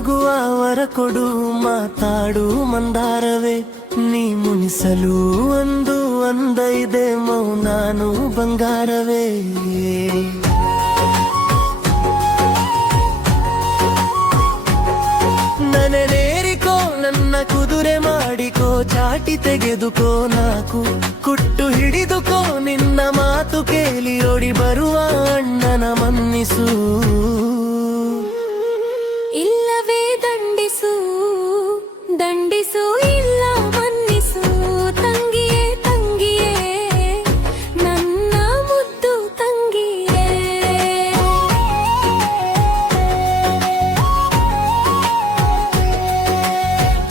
ನಗುವ ವರ ಕೊಡು ಮಾತಾಡು ಮಂದಾರವೇ ನೀ ಮುನಿಸಲು ಒಂದು ಅಂದ ಇದೆ ಮೌನಾನು ಬಂಗಾರವೇ ನನೆನೇರಿಕೋ ನನ್ನ ಕುದುರೆ ಮಾಡಿಕೋ ಚಾಟಿ ತೆಗೆದುಕೋ ನಾಕು ಕುಟ್ಟು ಹಿಡಿದುಕೋ ನಿನ್ನ ಮಾತು ಕೇಳಿ ಓಡಿ ಬರುವ ಅಣ್ಣನ ಮನ್ನಿಸು ಇಲ್ಲವೇ ದಂಡಿಸು ದಂಡಿಸು ಇಲ್ಲ ಮನ್ನಿಸು ತಂಗಿಯೇ ತಂಗಿಯೇ ನನ್ನ ಮುದ್ದು ತಂಗಿಯೇ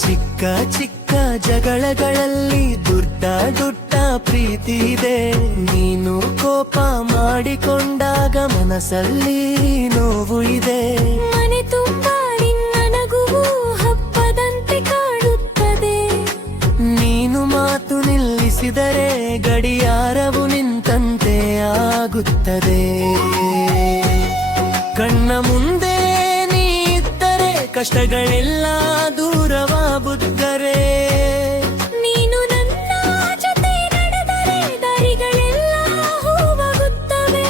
ಚಿಕ್ಕ ಚಿಕ್ಕ ಜಗಳಗಳಲ್ಲಿ ದೊಡ್ಡ ದೊಡ್ಡ ಪ್ರೀತಿ ಇದೆ ನೀನು ಕೋಪ ಮಾಡಿಕೊಂಡಾಗ ಮನಸ್ಸಲ್ಲಿ ನೋವು ಇದೆ ಮನೆ ತುಂಬಾ ನಿನ್ನ ನಗುವು ಹಬ್ಬದಂತೆ ಕಾಡುತ್ತದೆ ನೀನು ಮಾತು ನಿಲ್ಲಿಸಿದರೆ ಗಡಿಯಾರವು ನಿಂತಂತೆ ಆಗುತ್ತದೆ ಕಣ್ಣ ಮುಂದೆ ನೀ ಇದ್ದರೆ ಕಷ್ಟಗಳೆಲ್ಲ ದೂರವಾಗುತ್ತದೆ ನೀನು ನನ್ನ ಜೊತೆ ನಡೆದರೆ ದಾರಿಗಳೆಲ್ಲ ಹೂವಾಗುತ್ತವೆ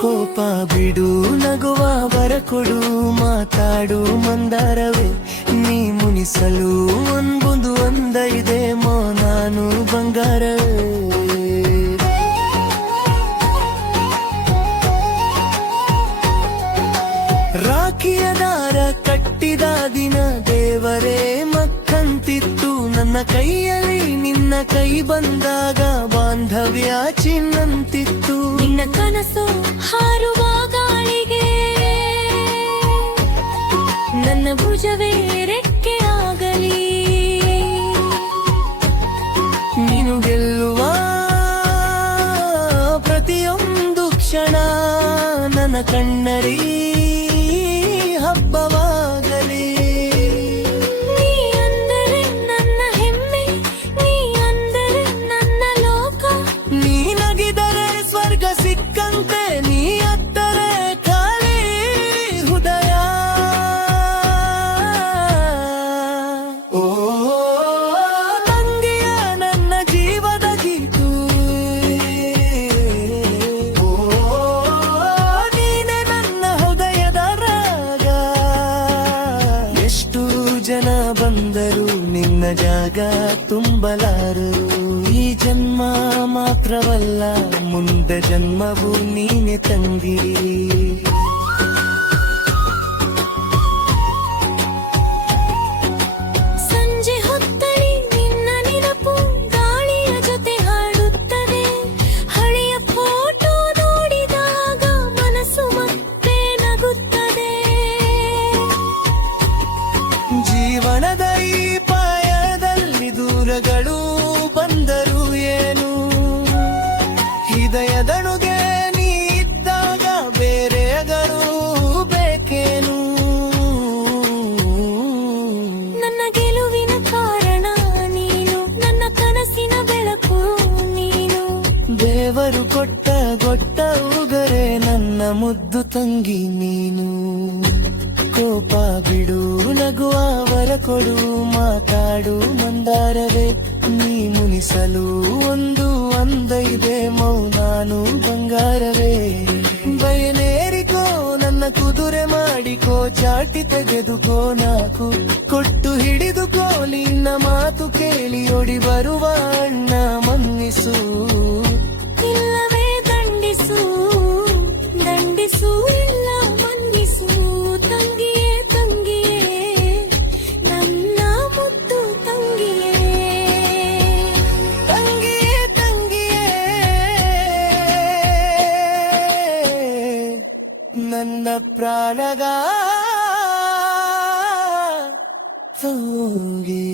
ಕೋಪ ಬಿಡು ನಗುವ ವರ ಕೊಡು ಮಾತಾಡು ಮಂದಾರವೇ ನೀ ಮುನಿಸಲು ಒಂದು ಅಂದ ಇದೆ ನಾನು ಬಂಗಾರವೇ ರಾಖಿಯ ದಾರ ಕಟ್ಟಿದ ದಿನ ದೇವರೇ ಮಕ್ಕಂತಿತ್ತು ನನ್ನ ಕೈಯಲ್ಲಿ ನಿನ್ನ ಕೈ ಬಂದಾಗ ಬಾಂಧವ್ಯ ಚಿನ್ನಂತಿತ್ತು ನಿನ್ನ ಕನಸು ಹಾರುವ ಗಾಳಿಗೆ ನನ್ನ ಭುಜವೇ ರೆಕ್ಕೆ ಆಗಲಿ ನೀನು ಗೆಲ್ಲುವ ಪ್ರತಿಯೊಂದು ಕ್ಷಣ ನನ್ನ ಕಣ್ಣರಿ ಹಬ್ಬವಾಗಲಿ ನೀ ಅಂದರೆ ನನ್ನ ಹೆಮ್ಮೆ ನೀ ಅಂದರೆ ನನ್ನ ಲೋಕ ನೀ ನಗಿದರೆ ಸ್ವರ್ಗ ಸಿಕ್ಕಂತೆ ನೀ ಅತ್ತರೆ ಖಾಲಿ ಹೃದಯ ಓ ತಂಗಿಯ ನನ್ನ ಜೀವದ ಗೀತು ಓ ನೀನೆ ನನ್ನ ಹೃದಯದ ರಾಗ ಎಷ್ಟು ಜನ ಬಂದರು ನಿನ್ನ ಜಾಗ ತುಂಬಲಾರರು ಈ ಜನ್ಮ ಮಾತ್ರವಲ್ಲ ಮುಂದೆ ಜನ್ಮವು ನೀನೆ ತಂಗಿ ಸಂಜೆ ಹೊತ್ತಲ್ಲಿ ನಿನ್ನ ನೆನಪು ಗಾಳಿಯ ಜೊತೆ ಹಾಡುತ್ತದೆ ಹಳೆಯ ಫೋಟೋ ನೋಡಿದಾಗ ಮನಸ್ಸು ಮತ್ತೆ ನಗುತ್ತದೆ ಜೀವನದ ಈ ಪಾಯದಲ್ಲಿ ದೂರಗಳು ಬಂದರು ಏನು ಹೃದಯದಣುಗೆ ನೀ ಇದ್ದಾಗ ಬೇರೆಗಳು ಬೇಕೇನು ನನ್ನ ಗೆಲುವಿನ ಕಾರಣ ನೀನು ನನ್ನ ಕನಸಿನ ಬೆಳಕು ನೀನು ದೇವರು ಕೊಟ್ಟ ಗೊಟ್ಟ ಉಗರೆ ನನ್ನ ಮುದ್ದು ತಂಗಿ ನೀನು ಕೋಪ ಬಿಡು ನಗುವ ವರ ಕೊಡು ಮಾತಾಡು ಮಂದಾರವೇ ನೀ ಮುನಿಸಲು ಒಂದು ಅಂದ ಇದೆ ಮೌನಾನು ಬಂಗಾರವೇ ಬಯನೇರಿಕೋ ನನ್ನ ಕುದುರೆ ಮಾಡಿಕೋ ಚಾಟಿ ತೆಗೆದುಕೋ ನಾಕು ಕೊಟ್ಟು ಹಿಡಿದುಕೋ ನಿನ್ನ ಮಾತು ಕೇಳಿ ಓಡಿ ಬರುವ ಅಣ್ಣ ಮನ್ನಿಸು ಇಲ್ಲವೇ ದಂಡಿಸು ದಂಡಿಸು ಇಲ್ಲ ಮನ್ನಿಸು ತಂಗಿಯೇ ತಂಗಿಯೇ ನನ್ನ ಮುದ್ದು ತಂಗಿಯೇ ತಂಗಿಯೇ ತಂಗಿಯೇ ನನ್ನ ಪ್ರಾಣಗ ತಂಗಿ